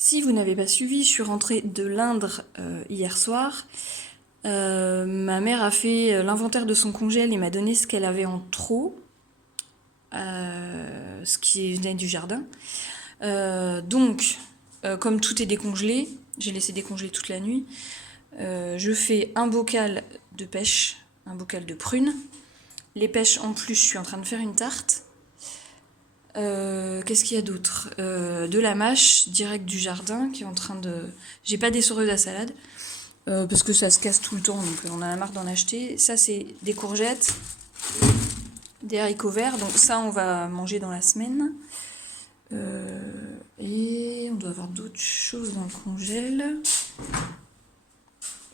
Si vous n'avez pas suivi, je suis rentrée de l'Indre hier soir. Ma mère a fait l'inventaire de son congèle et m'a donné ce qu'elle avait en trop, ce qui venait du jardin. Comme tout est décongelé, j'ai laissé décongeler toute la nuit, je fais un bocal de pêche, un bocal de prunes. Les pêches en plus, je suis en train de faire une tarte. Qu'est-ce qu'il y a d'autre? De la mâche direct du jardin qui est en train de... J'ai pas d'essoreuse à salade parce que ça se casse tout le temps, donc on a la marre d'en acheter. Ça, c'est des courgettes, des haricots verts, donc ça, on va manger dans la semaine. Et on doit avoir d'autres choses dans le congèle,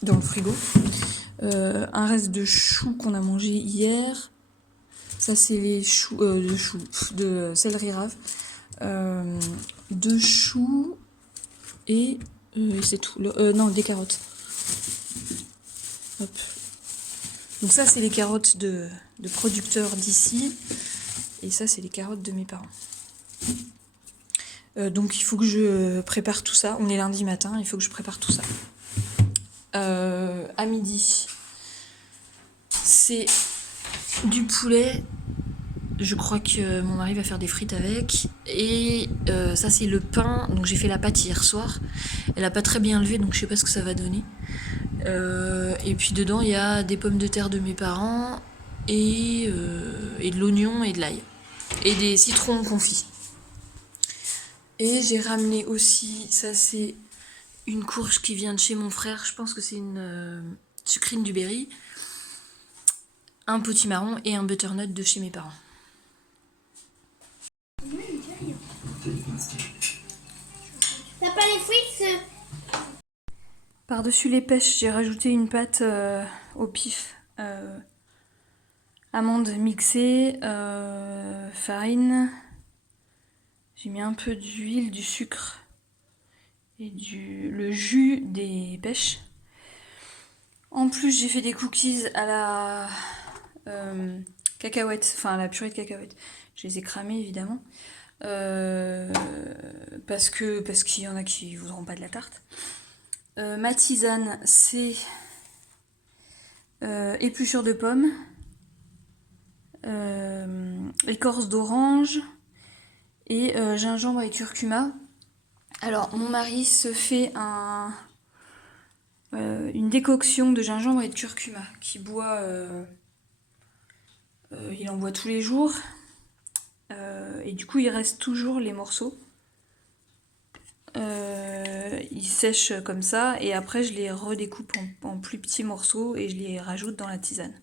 dans le frigo. Un reste de choux qu'on a mangé hier. Ça, c'est les choux, de céleri rave. 2 choux et c'est tout. Non, des carottes. Hop. Donc ça, c'est les carottes de producteurs d'ici. Et ça, c'est les carottes de mes parents. Donc il faut que je prépare tout ça. On est lundi matin, il faut que je prépare tout ça. À midi, c'est du poulet. Je crois que mon mari va faire des frites avec. Et ça, c'est le pain. Donc j'ai fait la pâte hier soir. Elle a pas très bien levé, donc je sais pas ce que ça va donner. Et puis dedans, il y a des pommes de terre de mes parents et de l'oignon et de l'ail. Et des citrons confits. Et j'ai ramené aussi, ça c'est une courge qui vient de chez mon frère. Je pense que c'est une sucrine du Berry. Un potimarron et un butternut de chez mes parents. T'as pas les frites? Par-dessus les pêches, j'ai rajouté une pâte au pif. Amandes mixées, farine. J'ai mis un peu d'huile, du sucre et le jus des pêches. En plus, j'ai fait des cookies à la cacahuète, enfin à la purée de cacahuètes. Je les ai cramés évidemment. Parce qu'il y en a qui voudront pas de la tarte. Ma tisane, c'est épluchure de pommes, écorce d'orange et gingembre et curcuma. Alors, mon mari se fait une décoction de gingembre et de curcuma qu'il boit. Il en boit tous les jours. Et du coup, il reste toujours les morceaux. Ils sèchent comme ça et après je les redécoupe en plus petits morceaux et je les rajoute dans la tisane.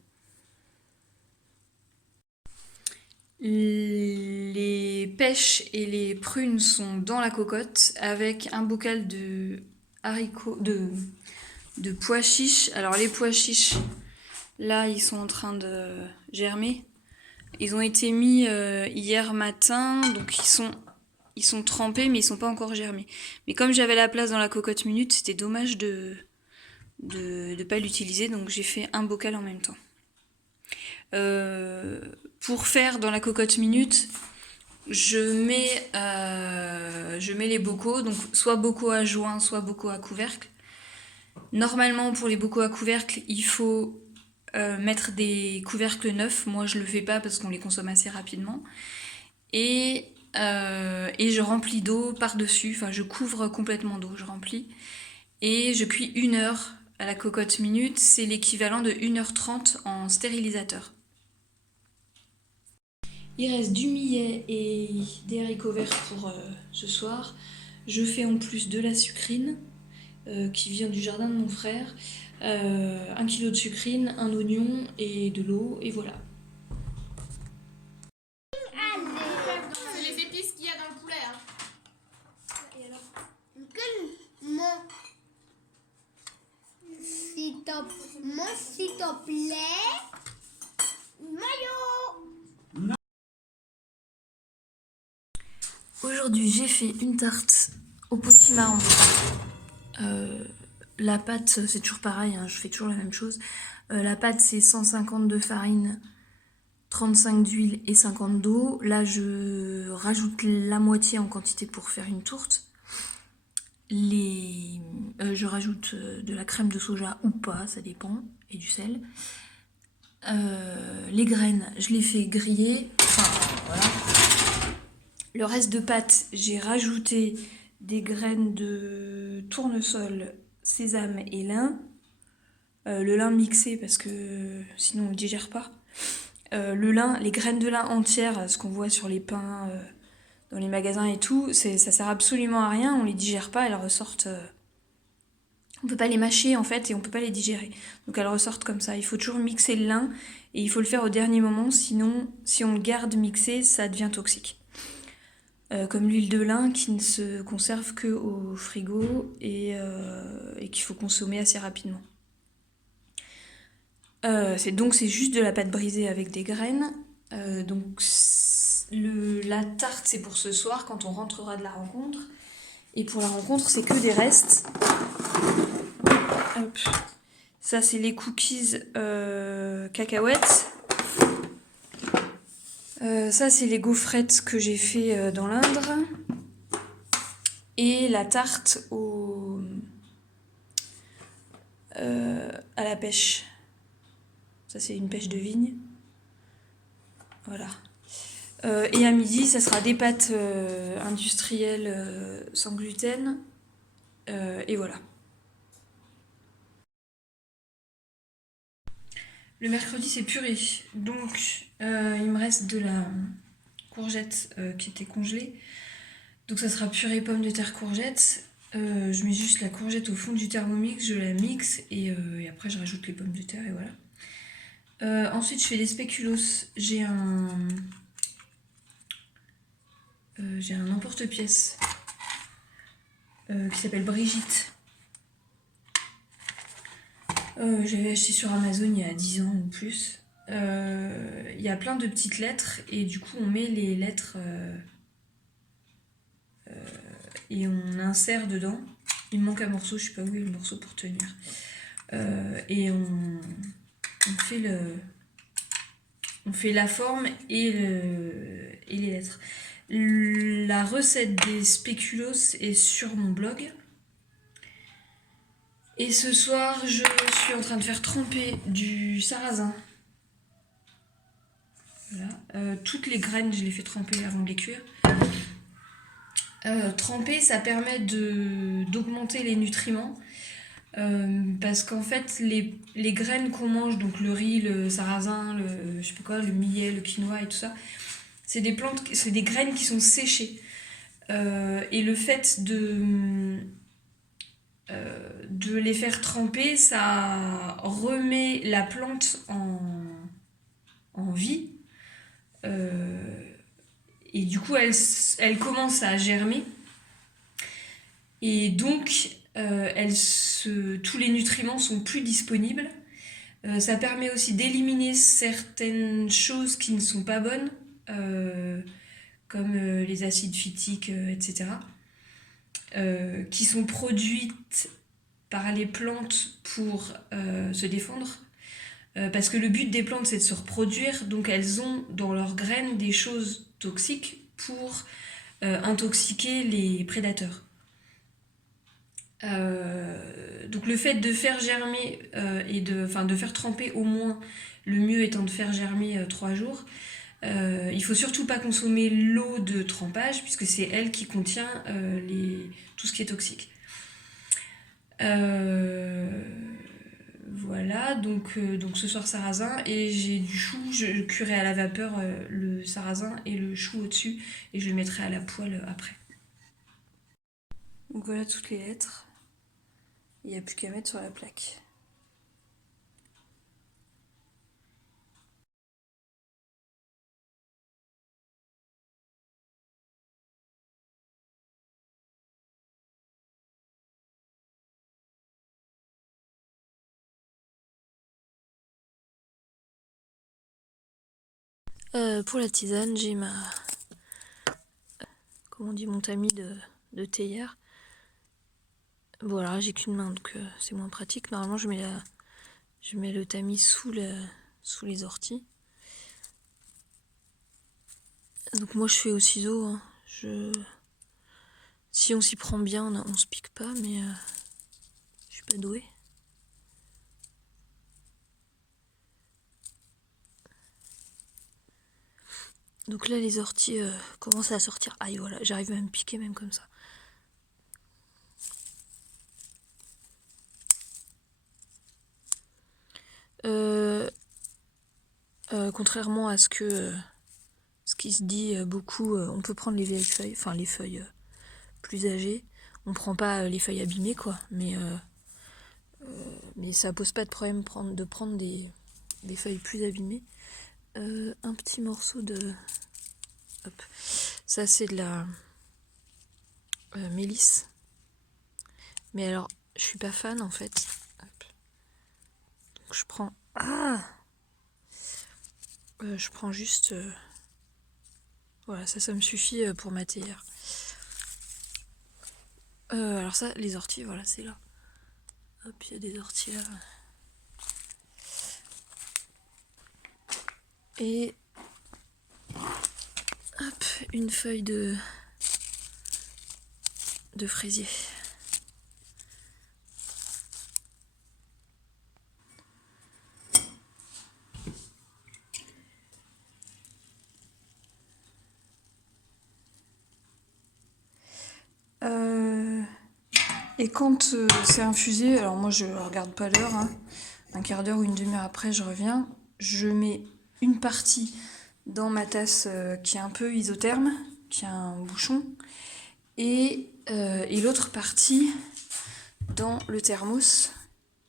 Les pêches et les prunes sont dans la cocotte avec un bocal de haricots, de pois chiches. Alors les pois chiches, là ils sont en train de germer. Ils ont été mis hier matin, donc ils sont trempés mais ils sont pas encore germés. Mais comme j'avais la place dans la cocotte minute, c'était dommage de pas l'utiliser, donc j'ai fait un bocal en même temps. Pour faire dans la cocotte minute, je mets les bocaux, donc soit bocaux à joint, soit bocaux à couvercle. Normalement, pour les bocaux à couvercle, il faut mettre des couvercles neufs. Moi, je le fais pas parce qu'on les consomme assez rapidement. Et je remplis d'eau par-dessus, enfin je couvre complètement d'eau, je remplis. Et je cuis 1 heure à la cocotte minute, c'est l'équivalent de 1h30 en stérilisateur. Il reste du millet et des haricots verts pour ce soir. Je fais en plus de la sucrine qui vient du jardin de mon frère. 1 kilo de sucrine, un oignon et de l'eau, et voilà. C'est les épices qu'il y a dans le poulet. Hein. Et alors? Mon s'il te plaît. Maillot. Aujourd'hui, j'ai fait une tarte au potimarron. La pâte, c'est toujours pareil, hein, je fais toujours la même chose. La pâte, c'est 150 de farine, 35 d'huile et 50 d'eau. Là, je rajoute la moitié en quantité pour faire une tourte. je rajoute de la crème de soja ou pas, ça dépend, et du sel. Les graines, je les fais griller. Enfin, voilà. Le reste de pâte, j'ai rajouté des graines de tournesol, sésame et lin. Le lin mixé parce que sinon on ne digère pas. Le lin, les graines de lin entières, ce qu'on voit sur les pains dans les magasins et tout, ça sert absolument à rien, on les digère pas, elles ressortent. On peut pas les mâcher en fait et on peut pas les digérer. Donc elles ressortent comme ça. Il faut toujours mixer le lin et il faut le faire au dernier moment, sinon si on le garde mixé, ça devient toxique. Comme l'huile de lin qui ne se conserve que au frigo et qu'il faut consommer assez rapidement. C'est juste de la pâte brisée avec des graines. La tarte c'est pour ce soir quand on rentrera de la rencontre. Et pour la rencontre c'est que des restes. Hop. Ça c'est les cookies cacahuètes. Ça c'est les gaufrettes que j'ai fait dans l'Indre. Et la tarte à la pêche. Ça c'est une pêche de vigne. Voilà. Et à midi, ça sera des pâtes industrielles sans gluten. Et voilà. Le mercredi, c'est purée. Donc, il me reste de la courgette qui était congelée. Donc, ça sera purée pommes de terre courgette. Je mets juste la courgette au fond du Thermomix, je la mixe et après, je rajoute les pommes de terre et voilà. Ensuite, je fais des spéculoos. J'ai un emporte-pièce qui s'appelle Brigitte. J'avais acheté sur Amazon il y a 10 ans ou plus. Il y a plein de petites lettres et du coup on met les lettres et on insère dedans. Il me manque un morceau, je sais pas où est le morceau pour tenir. Et on fait la forme et les lettres. La recette des spéculoos est sur mon blog. Et ce soir, je suis en train de faire tremper du sarrasin. Voilà. Toutes les graines, je les fais tremper avant de les cuire. Tremper, ça permet d'augmenter les nutriments. Parce qu'en fait, les graines qu'on mange, donc le riz, le sarrasin, je sais pas quoi, le millet, le quinoa et tout ça, c'est des graines qui sont séchées. Et le fait de les faire tremper, ça remet la plante en vie. Et du coup, elle commence à germer. Et donc, tous les nutriments sont plus disponibles. Ça permet aussi d'éliminer certaines choses qui ne sont pas bonnes, comme les acides phytiques, etc., qui sont produites par les plantes pour se défendre. Parce que le but des plantes, c'est de se reproduire, donc elles ont dans leurs graines des choses toxiques pour intoxiquer les prédateurs. Donc le fait de faire germer et de faire tremper au moins, le mieux étant de faire germer 3 jours, il faut surtout pas consommer l'eau de trempage puisque c'est elle qui contient tout ce qui est toxique. Voilà, donc ce soir sarrasin et j'ai du chou, je cuirai à la vapeur le sarrasin et le chou au-dessus et je le mettrai à la poêle après. Donc voilà toutes les lettres. Il n'y a plus qu'à mettre sur la plaque. Pour la tisane, j'ai mon tamis de théière. Voilà, j'ai qu'une main donc c'est moins pratique. Normalement, je mets le tamis sous les orties. Donc moi, je fais au ciseau. Hein. Si on s'y prend bien, on se pique pas, mais je suis pas douée. Donc là, les orties commencent à sortir. Aïe, voilà, j'arrive à me piquer même comme ça. Contrairement à ce qui se dit beaucoup, on peut prendre les vieilles feuilles, enfin les feuilles plus âgées. On prend pas les feuilles abîmées, quoi, mais ça pose pas de problème de prendre des feuilles plus abîmées. Un petit morceau de... Hop. Ça, c'est de la mélisse. Mais alors, je suis pas fan, en fait. Hop. Donc, je prends... Ah je prends juste... Voilà, ça me suffit pour ma théière. Alors ça, les orties, voilà, c'est là. Hop, il y a des orties là. Et... Hop, une feuille de fraisier. Et quand c'est infusé, alors moi je regarde pas l'heure, hein, un quart d'heure ou une demi-heure après je reviens, je mets une partie dans ma tasse qui est un peu isotherme, qui a un bouchon, et l'autre partie dans le thermos.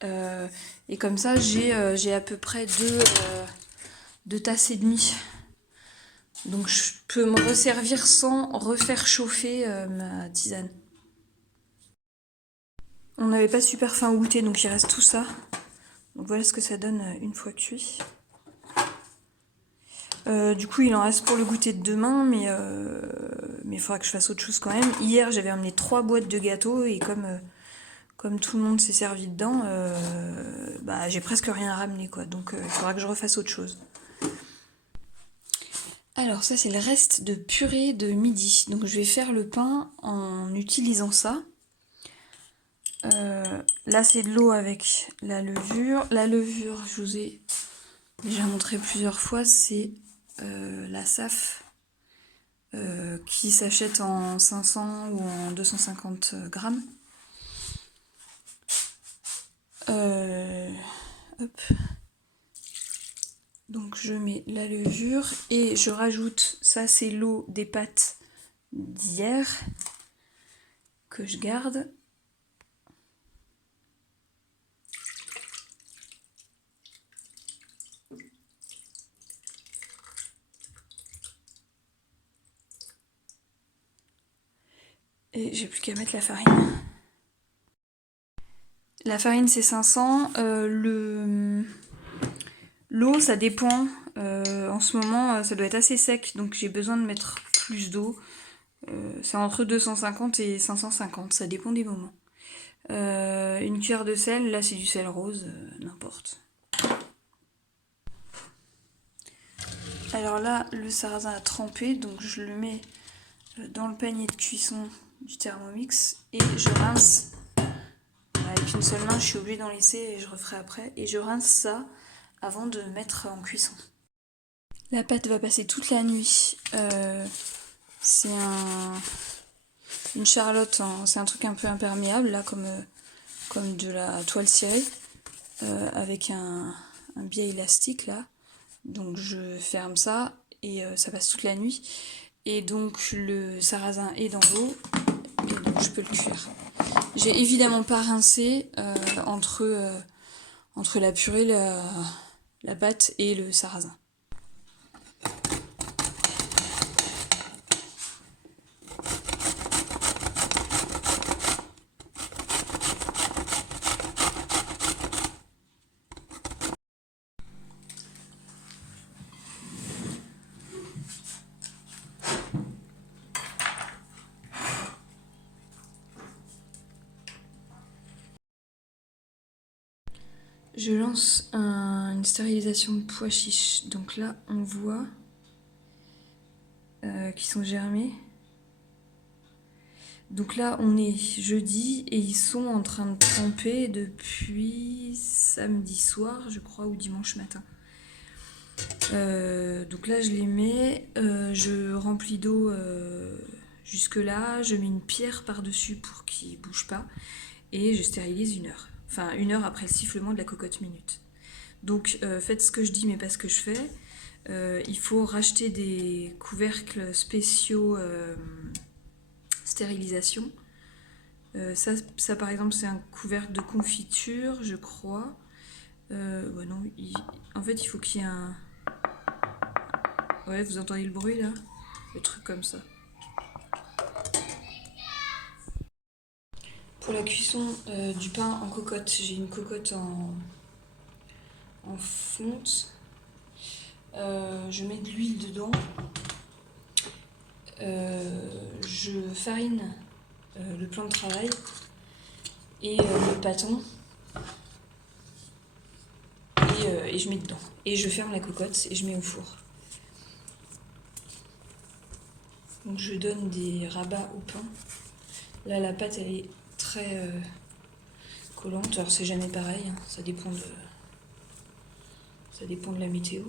Et comme ça j'ai à peu près deux tasses et demie. Donc je peux me resservir sans refaire chauffer ma tisane. On n'avait pas super faim au goûter, donc il reste tout ça. Donc voilà ce que ça donne une fois cuit. Du coup, il en reste pour le goûter de demain, mais il faudra que je fasse autre chose quand même. Hier, j'avais amené 3 boîtes de gâteaux et comme tout le monde s'est servi dedans, j'ai presque rien à ramener, quoi. Donc il faudra que je refasse autre chose. Alors ça, c'est le reste de purée de midi. Donc je vais faire le pain en utilisant ça. Là, c'est de l'eau avec la levure. La levure, je vous ai déjà montré plusieurs fois, c'est la SAF qui s'achète en 500 ou en 250 grammes. Hop. Donc je mets la levure et je rajoute, ça c'est l'eau des pâtes d'hier que je garde. Et j'ai plus qu'à mettre la farine. La farine c'est 500. L'eau ça dépend. En ce moment ça doit être assez sec donc j'ai besoin de mettre plus d'eau. C'est entre 250 et 550, ça dépend des moments. Une cuillère de sel, là c'est du sel rose, n'importe. Alors là, le sarrasin a trempé, donc je le mets dans le panier de cuisson du Thermomix et je rince. Avec une seule main, je suis obligée d'en laisser et je referai après. Et je rince ça avant de mettre en cuisson. La pâte va passer toute la nuit. C'est une charlotte, c'est un truc un peu imperméable, là, comme de la toile cirée, avec un biais élastique, là. Donc je ferme ça et ça passe toute la nuit. Et donc le sarrasin est dans l'eau et donc je peux le cuire. J'ai évidemment pas rincé entre la purée, la pâte et le sarrasin. Je lance une stérilisation de pois chiches. Donc là, on voit qu'ils sont germés. Donc là, on est jeudi et ils sont en train de tremper depuis samedi soir, je crois, ou dimanche matin. Donc là, je les mets, je remplis d'eau jusque là, je mets une pierre par-dessus pour qu'ils ne bougent pas et je stérilise 1 heure. Enfin, 1 heure après le sifflement de la cocotte minute. Donc faites ce que je dis mais pas ce que je fais. Il faut racheter des couvercles spéciaux stérilisation. Ça par exemple c'est un couvercle de confiture je crois. Ouais non, en fait il faut qu'il y ait un... Ouais, vous entendez le bruit là? Le truc comme ça. Pour la cuisson du pain en cocotte, j'ai une cocotte en fonte. Je mets de l'huile dedans. Je farine le plan de travail et le pâton. Et je mets dedans. Et je ferme la cocotte et je mets au four. Donc je donne des rabats au pain. Là la pâte elle est très collante. Alors c'est jamais pareil, hein. Ça dépend de la météo.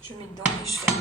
Je mets dedans et je ferme.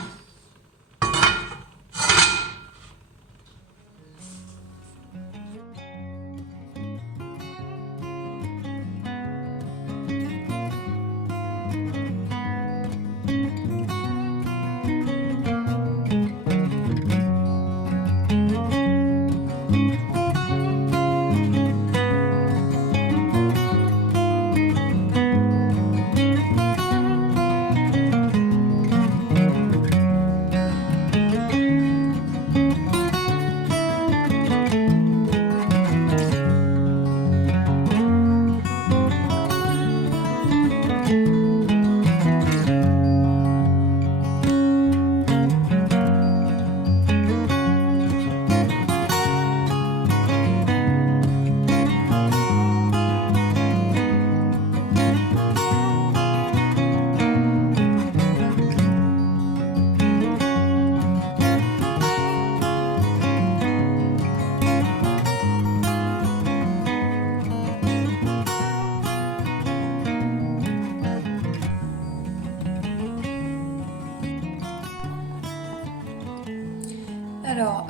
Alors,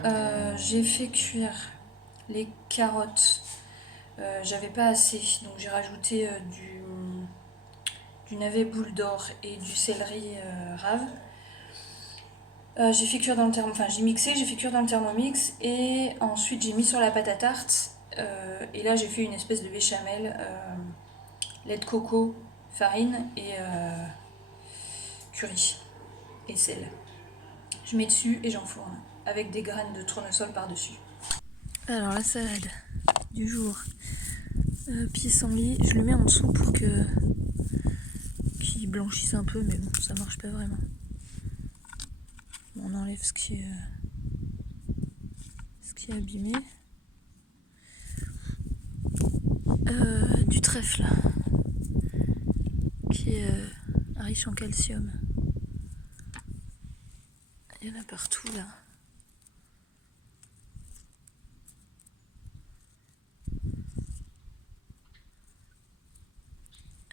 j'ai fait cuire les carottes. J'avais pas assez, donc j'ai rajouté du navet boule d'or et du céleri rave. J'ai fait cuire dans le j'ai mixé, j'ai fait cuire dans le Thermomix et ensuite j'ai mis sur la pâte à tarte. Et là j'ai fait une espèce de béchamel, lait de coco, farine et curry et sel. Je mets dessus et j'enfourne avec des graines de tournesol par-dessus. Alors la salade du jour, pissenlit, je le mets en dessous pour qu'il blanchisse un peu, mais bon, ça marche pas vraiment. On enlève ce qui est abîmé. Du trèfle qui est riche en calcium. Il y en a partout là.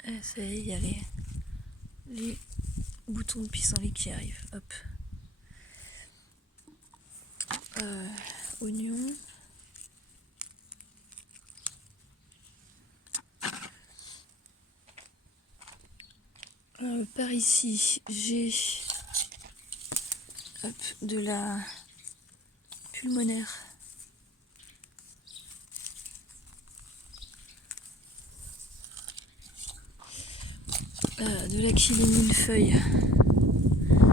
Et ça y est, il y a les boutons de pissenlit qui arrivent. Hop. Oignons. Par ici, j'ai de la pulmonaire. De la chili millefeuille.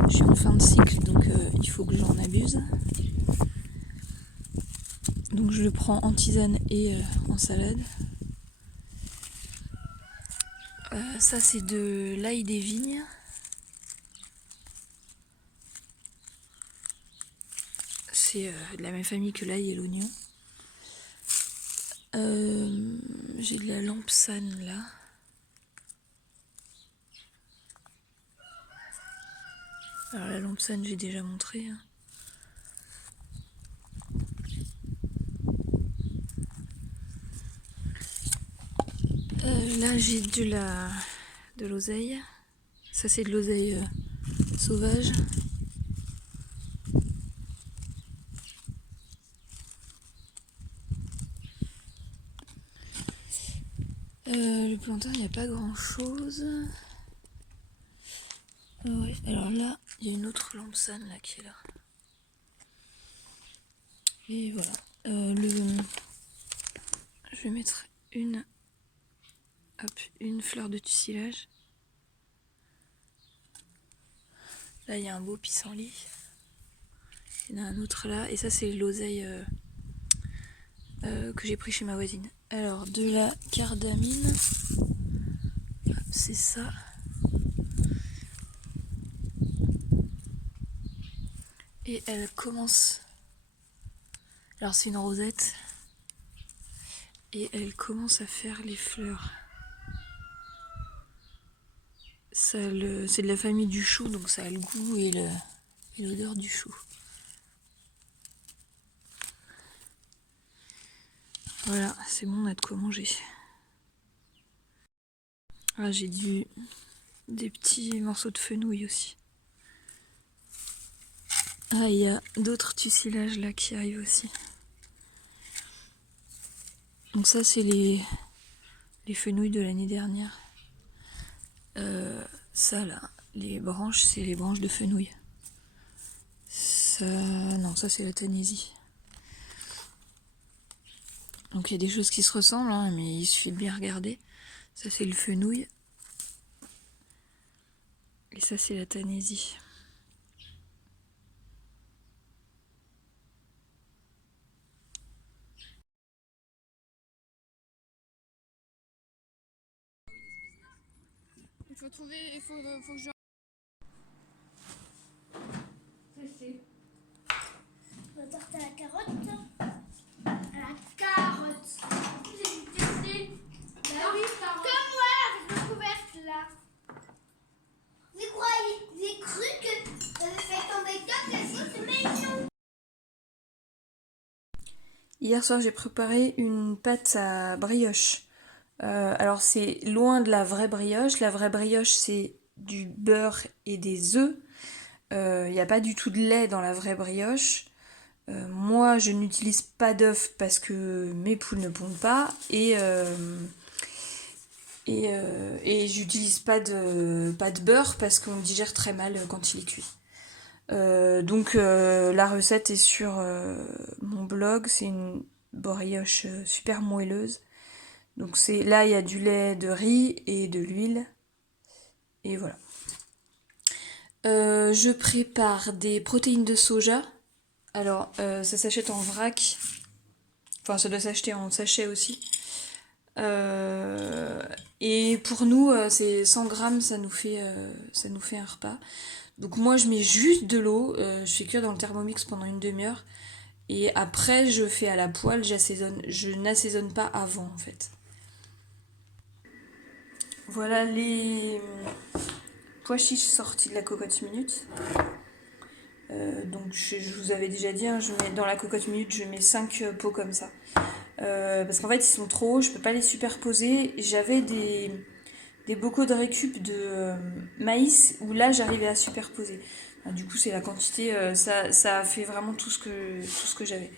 Je suis en fin de cycle, donc il faut que j'en abuse. Donc je le prends en tisane et en salade. Ça c'est de l'ail des vignes. c'est de la même famille que l'ail et l'oignon. J'ai de la lampsane là. Alors la lampsane j'ai déjà montré. Hein. Là j'ai de l'oseille. Ça c'est de l'oseille sauvage. Le plantain, il n'y a pas grand chose. Ouais, alors là, il y a une autre lampsane là qui est là. Et voilà. Je vais mettre une fleur de tussilage. Là, il y a un beau pissenlit. Il y en a un autre là. Et ça, c'est l'oseille que j'ai pris chez ma voisine. Alors, de la cardamine. C'est ça. Et elle commence... Alors, c'est une rosette. Et elle commence à faire les fleurs. C'est de la famille du chou, donc ça a le goût et l'odeur du chou. Voilà, c'est bon, on a de quoi manger. Ah, j'ai des petits morceaux de fenouil aussi. Ah, il y a d'autres tussilages là qui arrivent aussi. Donc ça, c'est les fenouils de l'année dernière. Ça là, les branches, c'est les branches de fenouil. Ça, non, ça c'est la tanésie. Donc il y a des choses qui se ressemblent, hein, mais il suffit de bien regarder. Ça c'est le fenouil. Et ça c'est la tanésie. Il faut trouver, faut que je... On va tarte à la carotte. À la carotte. En plus, j'ai dû tester. Bah oui, comme moi, avec le couvercle là. J'ai cru que t'avais fait tomber quelque chose de mignon. Hier soir j'ai préparé une pâte à brioche. Alors c'est loin de la vraie brioche. La vraie brioche c'est du beurre et des œufs. Il n'y a pas du tout de lait dans la vraie brioche. Moi je n'utilise pas d'œufs parce que mes poules ne pondent pas. Et j'utilise pas de beurre parce qu'on le digère très mal quand il est cuit. Donc la recette est sur mon blog, c'est une brioche super moelleuse. Donc là il y a du lait de riz et de l'huile. Et voilà. Je prépare des protéines de soja. Alors ça s'achète en vrac. Enfin ça doit s'acheter en sachet aussi. Et pour nous c'est 100 grammes, ça nous fait un repas. Donc moi je mets juste de l'eau, je fais cuire dans le Thermomix pendant une demi-heure. Et après je fais à la poêle, j'assaisonne. Je n'assaisonne pas avant en fait. Voilà les pois chiches sortis de la cocotte minute. Donc je vous avais déjà dit, hein, dans la cocotte minute je mets 5 pots comme ça. Parce qu'en fait ils sont trop hauts, je peux pas les superposer. J'avais des bocaux de récup de maïs où là j'arrivais à superposer. Du coup c'est la quantité, ça a fait vraiment tout ce que j'avais.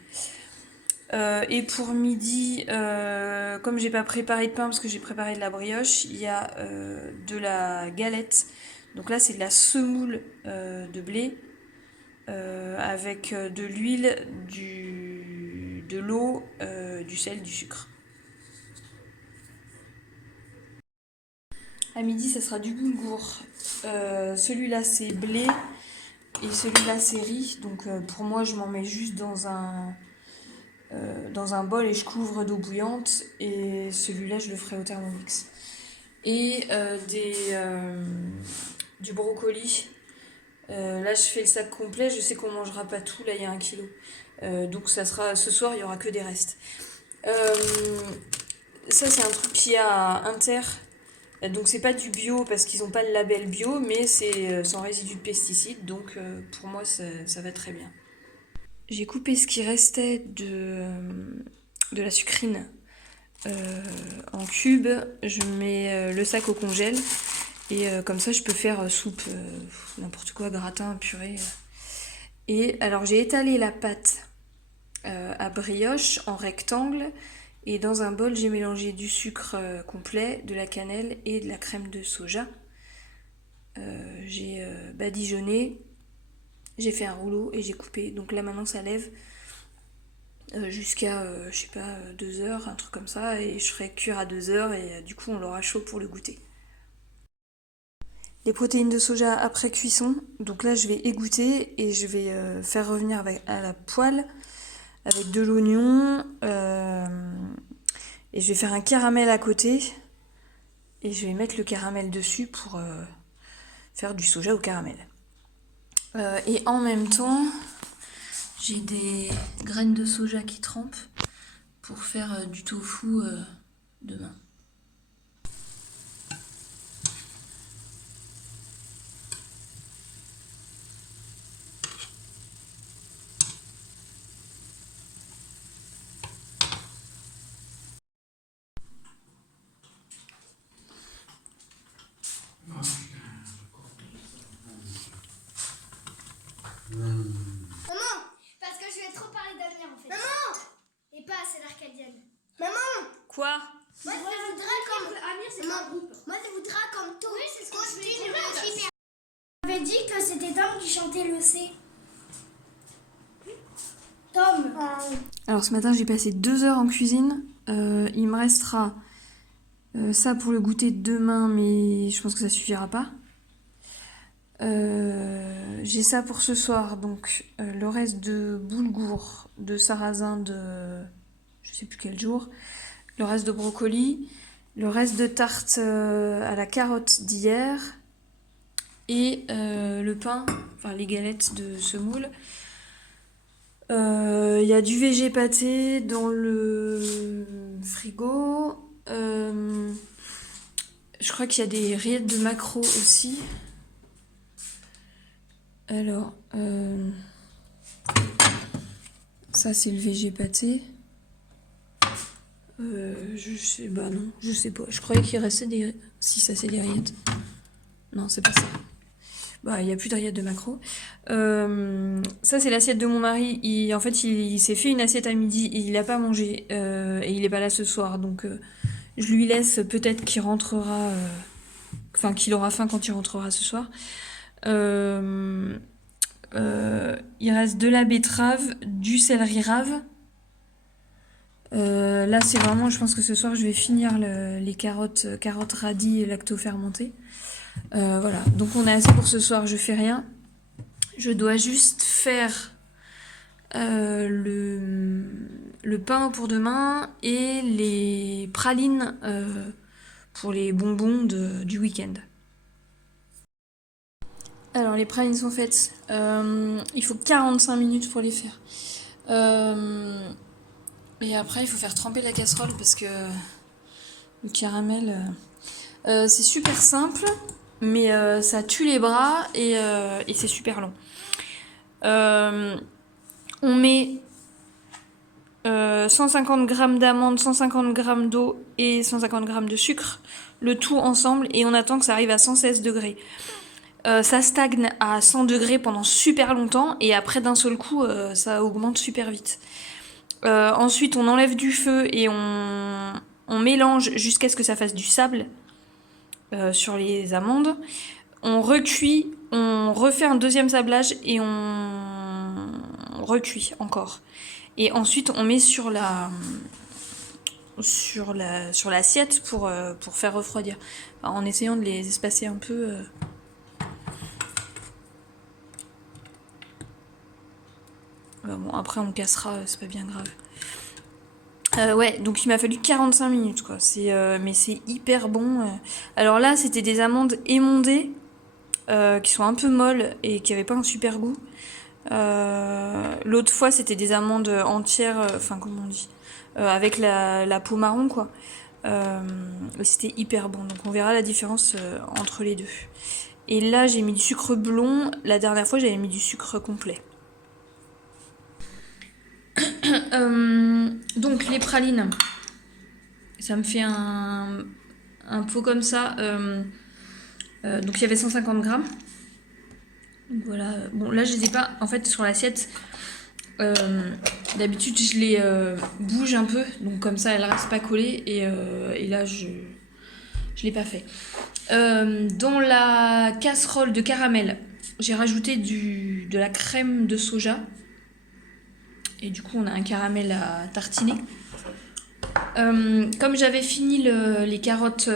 Et pour midi, comme j'ai pas préparé de pain parce que j'ai préparé de la brioche, il y a de la galette. Donc là c'est de la semoule de blé avec de l'huile, de l'eau, du sel, du sucre. À midi, ça sera du boulgour. Celui-là, c'est blé et celui-là, c'est riz. Donc pour moi, je m'en mets juste dans un bol et je couvre d'eau bouillante. Et celui-là, je le ferai au Thermomix. Et du brocoli Là, je fais le sac complet. Je sais qu'on mangera pas tout. Là, il y a 1 kilo. Donc, ça sera ce soir, il y aura que des restes. Ça, c'est un truc qui a Inter. Donc, c'est pas du bio parce qu'ils ont pas le label bio, mais c'est sans résidus de pesticides. Donc, pour moi, ça va très bien. J'ai coupé ce qui restait de la sucrine en cubes. Je mets le sac au congèle. Et comme ça, je peux faire soupe, n'importe quoi, gratin, purée. Et alors, j'ai étalé la pâte à brioche en rectangle. Et dans un bol, j'ai mélangé du sucre complet, de la cannelle et de la crème de soja. J'ai badigeonné, j'ai fait un rouleau et j'ai coupé. Donc là, maintenant, ça lève jusqu'à, je sais pas, 2 heures, un truc comme ça. Et je ferai cuire à 2 heures et du coup, on l'aura chaud pour le goûter. Les protéines de soja après cuisson. Donc là, je vais égoutter et je vais faire revenir à la poêle avec de l'oignon. Et je vais faire un caramel à côté. Et je vais mettre le caramel dessus pour faire du soja au caramel. Et en même temps, j'ai des graines de soja qui trempent pour faire du tofu demain. Maman, parce que je vais trop parler d'avenir en fait. Maman, et pas assez d'Arcadienne. Maman. Quoi? Moi, je voudrais comme Amir, c'est mon groupe. Moi, je voudrais comme toi. Oui, c'est ce que je vais dire. On avait dit que c'était Tom qui chantait le C. Tom. Alors ce matin, j'ai passé 2 heures en cuisine. Il me restera ça pour le goûter de demain, mais je pense que ça suffira pas. J'ai ça pour ce soir, donc le reste de boulgour, de sarrasin de je sais plus quel jour, le reste de brocoli, le reste de tarte à la carotte d'hier et le pain, enfin les galettes de semoule. Il y a du végé pâté dans le frigo. Je crois qu'il y a des rillettes de maquereau aussi. Alors, ça c'est le végé pâté. Je sais, bah non, je sais pas. Je croyais qu'il restait des. Si, ça c'est des rillettes. Non, c'est pas ça. Bah, il n'y a plus de rillettes de maquereau. Ça, c'est l'assiette de mon mari. En fait, il s'est fait une assiette à midi et il n'a pas mangé. Et il n'est pas là ce soir. Donc, je lui laisse peut-être qu'il rentrera. Enfin, qu'il aura faim quand il rentrera ce soir. Il reste de la betterave, du céleri rave. Là, c'est vraiment. Je pense que ce soir, je vais finir les carottes radis lacto-fermentées. Voilà, donc on a assez pour ce soir, je fais rien. Je dois juste faire le pain pour demain et les pralines pour les bonbons du week-end. Alors les pralines sont faites, il faut 45 minutes pour les faire. Et après il faut faire tremper la casserole parce que le caramel, c'est super simple. Mais ça tue les bras et c'est super long. On met 150 g d'amandes, 150 g d'eau et 150 g de sucre, le tout ensemble, et on attend que ça arrive à 116 degrés. Ça stagne à 100 degrés pendant super longtemps et après d'un seul coup ça augmente super vite. Ensuite on enlève du feu et on mélange jusqu'à ce que ça fasse du sable. Sur les amandes, on recuit, on refait un deuxième sablage et on recuit encore. Et ensuite on met sur l'assiette pour faire refroidir, enfin, en essayant de les espacer un peu. Bon, après on cassera, c'est pas bien grave. Ouais, donc il m'a fallu 45 minutes, quoi. Mais c'est hyper bon. Alors là, c'était des amandes émondées. qui sont un peu molles et qui n'avaient pas un super goût. L'autre fois, c'était des amandes entières, enfin, comment on dit, avec la peau marron, quoi. C'était hyper bon, donc on verra la différence entre les deux. Et là, j'ai mis du sucre blond. La dernière fois, j'avais mis du sucre complet. Donc, les pralines, ça me fait un pot comme ça. Donc, il y avait 150 grammes. Donc, voilà. Bon, là, je les ai pas, en fait, sur l'assiette. D'habitude, je les bouge un peu. Donc, comme ça, elles restent pas collées. Et là, je l'ai pas fait. Dans la casserole de caramel, j'ai rajouté de la crème de soja. Et du coup, on a un caramel à tartiner. Comme j'avais fini les carottes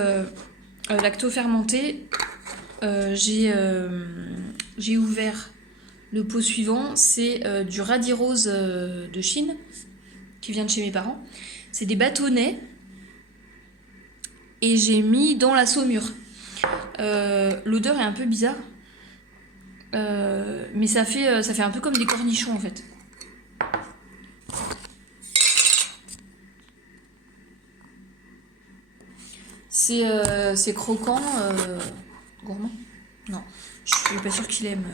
lacto-fermentées, j'ai ouvert le pot suivant. C'est du radis rose de Chine, qui vient de chez mes parents. C'est des bâtonnets. Et j'ai mis dans la saumure. L'odeur est un peu bizarre. Mais ça fait un peu comme des cornichons en fait. C'est croquant. Gourmand? Non, je suis pas sûre qu'il aime.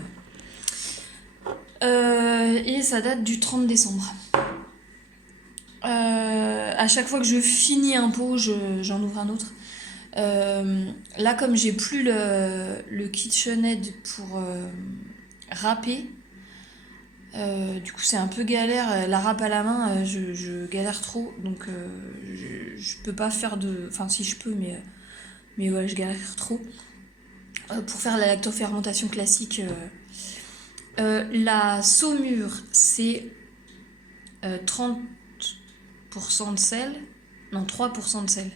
Et ça date du 30 décembre. À chaque fois que je finis un pot, j'en ouvre un autre. Là, comme j'ai plus le KitchenAid pour râper, du coup c'est un peu galère. La râpe à la main, je galère trop, donc je peux pas faire de... Enfin si je peux, mais voilà, je galère trop. Pour faire la lactofermentation classique, la saumure c'est 30% de sel, non 3% de sel.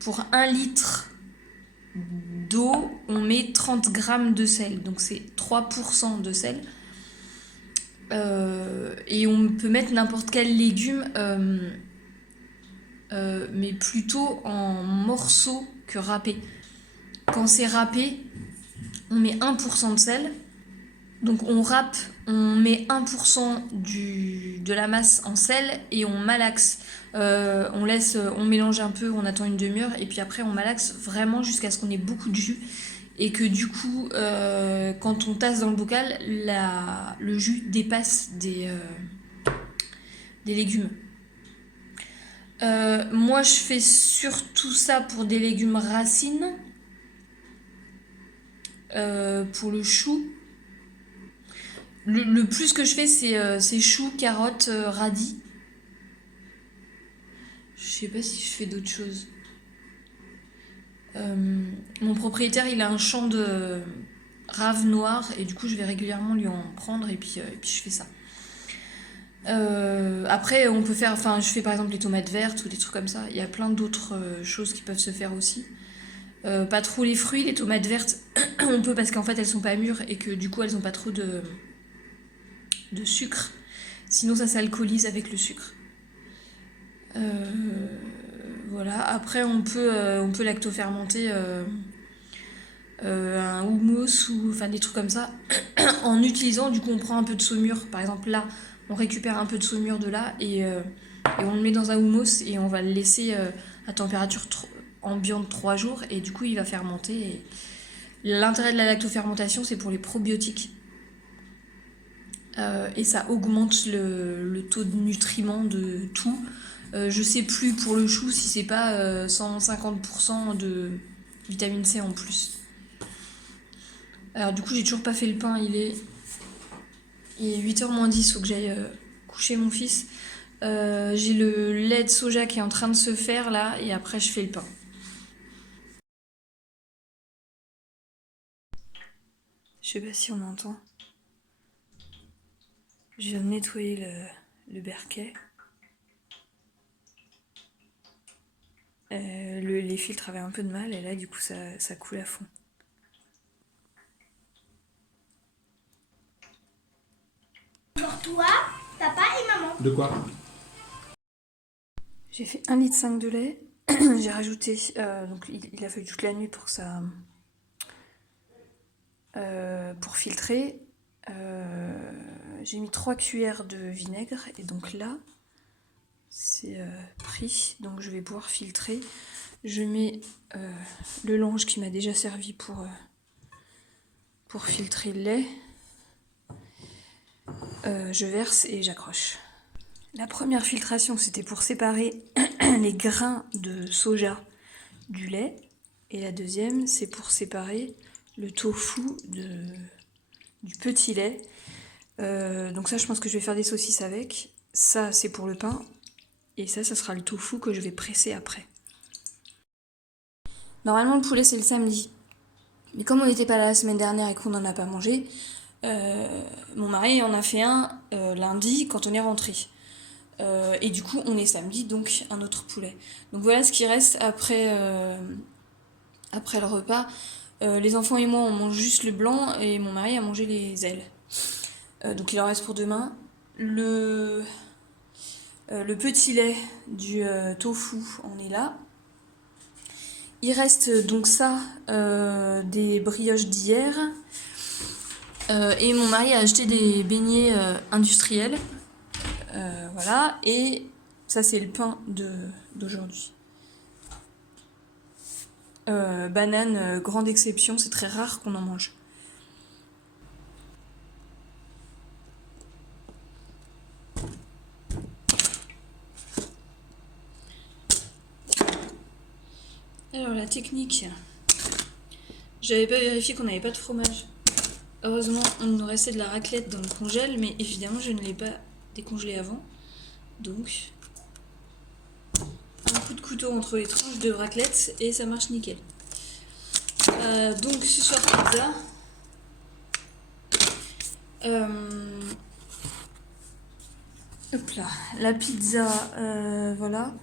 Pour 1 litre d'eau, on met 30 grammes de sel, donc c'est 3% de sel. Et on peut mettre n'importe quel légume, mais plutôt en morceaux que râpé. Quand c'est râpé, on met 1% de sel. Donc on râpe, on met 1% de la masse en sel et on malaxe. On mélange un peu, on attend une demi-heure et puis après on malaxe vraiment jusqu'à ce qu'on ait beaucoup de jus. Et que du coup, quand on tasse dans le bocal, le jus dépasse des légumes. Moi je fais surtout ça pour des légumes racines. Pour le chou, le plus que je fais c'est choux, carottes, radis. Je sais pas si je fais d'autres choses. Mon propriétaire il a un champ de raves noires et du coup je vais régulièrement lui en prendre et puis je fais ça. Après on peut faire, enfin je fais par exemple les tomates vertes ou des trucs comme ça. Il y a plein d'autres choses qui peuvent se faire aussi. Pas trop les fruits, les tomates vertes on peut parce qu'en fait elles sont pas mûres et que du coup elles ont pas trop de sucre, sinon ça s'alcoolise avec le sucre. Voilà, après on peut lactofermenter un houmous ou enfin des trucs comme ça en utilisant, du coup on prend un peu de saumure, par exemple là on récupère un peu de saumure de là et on le met dans un houmous et on va le laisser à température ambiante 3 jours et du coup il va fermenter. Et l'intérêt de la lactofermentation c'est pour les probiotiques et ça augmente le taux de nutriments de tout. Je sais plus pour le chou si c'est pas 150% de vitamine C en plus. Alors du coup j'ai toujours pas fait le pain, il est 8h moins 10, faut que j'aille coucher mon fils. J'ai le lait de soja qui est en train de se faire là et après je fais le pain. Je sais pas si on entend. Je viens de nettoyer le berquet. Les filtres avaient un peu de mal et là du coup ça coule à fond. Pour toi, papa et maman. De quoi? J'ai fait 1,5 litre de lait. J'ai rajouté, donc il a fallu toute la nuit pour que ça pour filtrer, j'ai mis 3 cuillères de vinaigre et donc là c'est pris, donc je vais pouvoir filtrer. Je mets le linge qui m'a déjà servi pour filtrer le lait. Je verse et j'accroche. La première filtration, c'était pour séparer les grains de soja du lait. Et la deuxième, c'est pour séparer le tofu du petit lait. Donc ça, je pense que je vais faire des saucisses avec. Ça, c'est pour le pain. Et ça sera le tofu que je vais presser après. Normalement, le poulet, c'est le samedi. Mais comme on n'était pas là la semaine dernière et qu'on n'en a pas mangé, mon mari en a fait un lundi quand on est rentré. Et du coup, on est samedi, donc un autre poulet. Donc voilà ce qui reste après le repas. Les enfants et moi, on mange juste le blanc et mon mari a mangé les ailes. Donc il en reste pour demain. Le petit lait du tofu en est là. Il reste donc ça, des brioches d'hier. Et mon mari a acheté des beignets industriels. Voilà. Et ça, c'est le pain d'aujourd'hui. Banane, grande exception, c'est très rare qu'on en mange. Alors la technique, j'avais pas vérifié qu'on n'avait pas de fromage. Heureusement, on nous restait de la raclette dans le congèle, mais évidemment je ne l'ai pas décongelé avant. Donc, un coup de couteau entre les tranches de raclette et ça marche nickel. Donc ce soir pizza. Hop là, la pizza, voilà.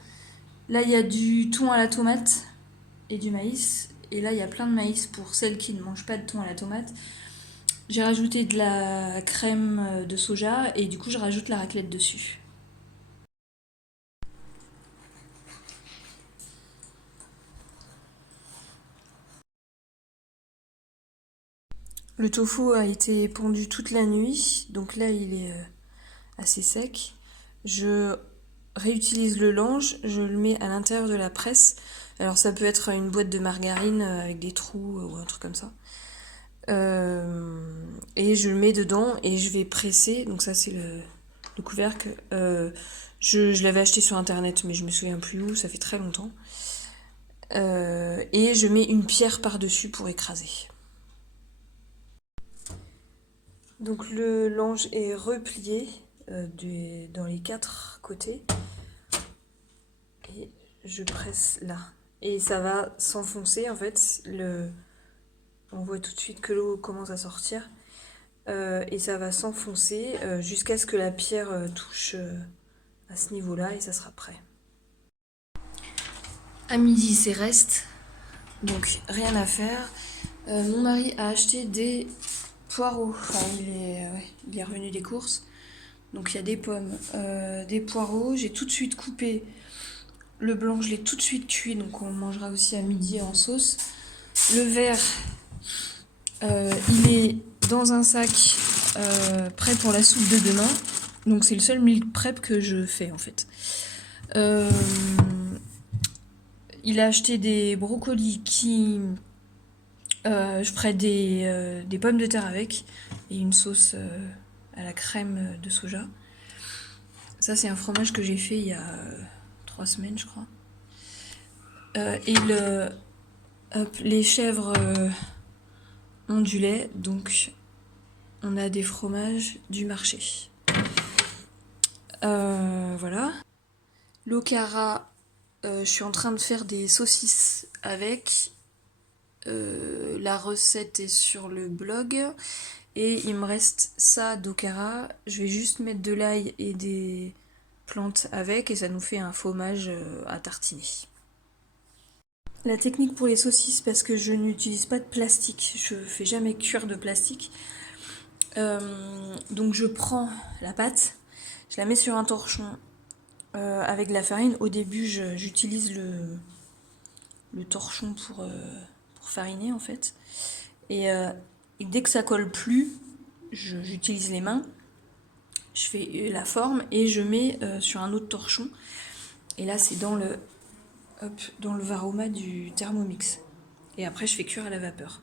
Là il y a du thon à la tomate et du maïs. Et là il y a plein de maïs pour celles qui ne mangent pas de thon à la tomate. J'ai rajouté de la crème de soja et du coup je rajoute la raclette dessus. Le tofu a été pondu toute la nuit, donc là il est assez sec. Je réutilise le linge, je le mets à l'intérieur de la presse. Alors ça peut être une boîte de margarine avec des trous ou un truc comme ça. Et je le mets dedans et je vais presser. Donc ça c'est le couvercle. Je l'avais acheté sur internet mais je me souviens plus où, ça fait très longtemps. Et je mets une pierre par-dessus pour écraser. Donc le linge est replié dans les 4 côtés. Et je presse là. Et ça va s'enfoncer en fait. On voit tout de suite que l'eau commence à sortir. Et ça va s'enfoncer jusqu'à ce que la pierre touche à ce niveau-là et ça sera prêt. À midi, c'est reste. Donc rien à faire. Mon mari a acheté des poireaux. Enfin, il est revenu des courses. Donc il y a des pommes, des poireaux. J'ai tout de suite coupé le blanc, je l'ai tout de suite cuit. Donc on le mangera aussi à midi en sauce. Le vert, il est dans un sac prêt pour la soupe de demain. Donc c'est le seul meal prep que je fais en fait. Il a acheté des brocolis qui... je ferai des pommes de terre avec et une sauce à la crème de soja. Ça c'est un fromage que j'ai fait il y a 3 semaines je crois. Et les chèvres ont du lait, donc on a des fromages du marché. Voilà. L'okara, je suis en train de faire des saucisses avec. La recette est sur le blog. Et il me reste ça d'okara. Je vais juste mettre de l'ail et des plantes avec et ça nous fait un fromage à tartiner. La technique pour les saucisses, parce que je n'utilise pas de plastique, je fais jamais cuire de plastique. Donc je prends la pâte, je la mets sur un torchon avec de la farine. Au début, j'utilise le torchon pour fariner en fait. Et Et dès que ça colle plus, j'utilise les mains, je fais la forme et je mets sur un autre torchon. Et là, c'est dans le varoma du Thermomix. Et après, je fais cuire à la vapeur.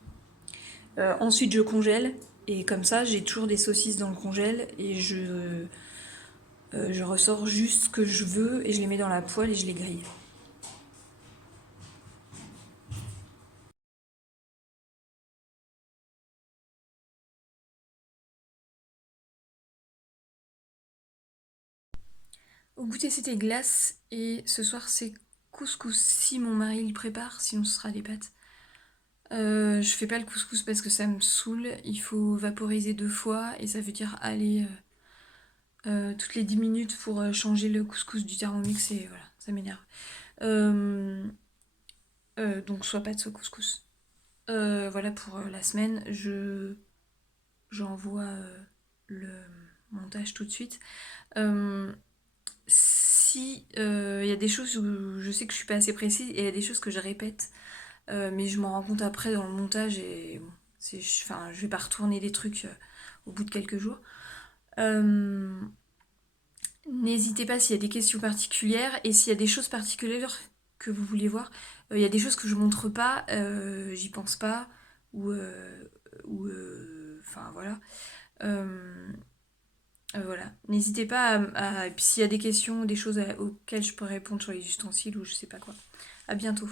Ensuite, je congèle. Et comme ça, j'ai toujours des saucisses dans le congèle. Et je ressors juste ce que je veux et je les mets dans la poêle et je les grille. Au goûter, c'était glace et ce soir, c'est couscous. Si mon mari le prépare, sinon ce sera des pâtes. Je fais pas le couscous parce que ça me saoule. Il faut vaporiser 2 fois et ça veut dire aller toutes les 10 minutes pour changer le couscous du Thermomix et voilà, ça m'énerve. Donc soit pâtes, soit couscous. Voilà pour la semaine. J'envoie le montage tout de suite. Si il y a des choses où je sais que je suis pas assez précise et il y a des choses que je répète, mais je m'en rends compte après dans le montage et bon, je vais pas retourner des trucs au bout de quelques jours. N'hésitez pas s'il y a des questions particulières et s'il y a des choses particulières que vous voulez voir. Il y a des choses que je montre pas, j'y pense pas, ou enfin voilà. Voilà. N'hésitez pas et puis s'il y a des questions, des choses auxquelles je peux répondre sur les ustensiles ou je sais pas quoi. À bientôt.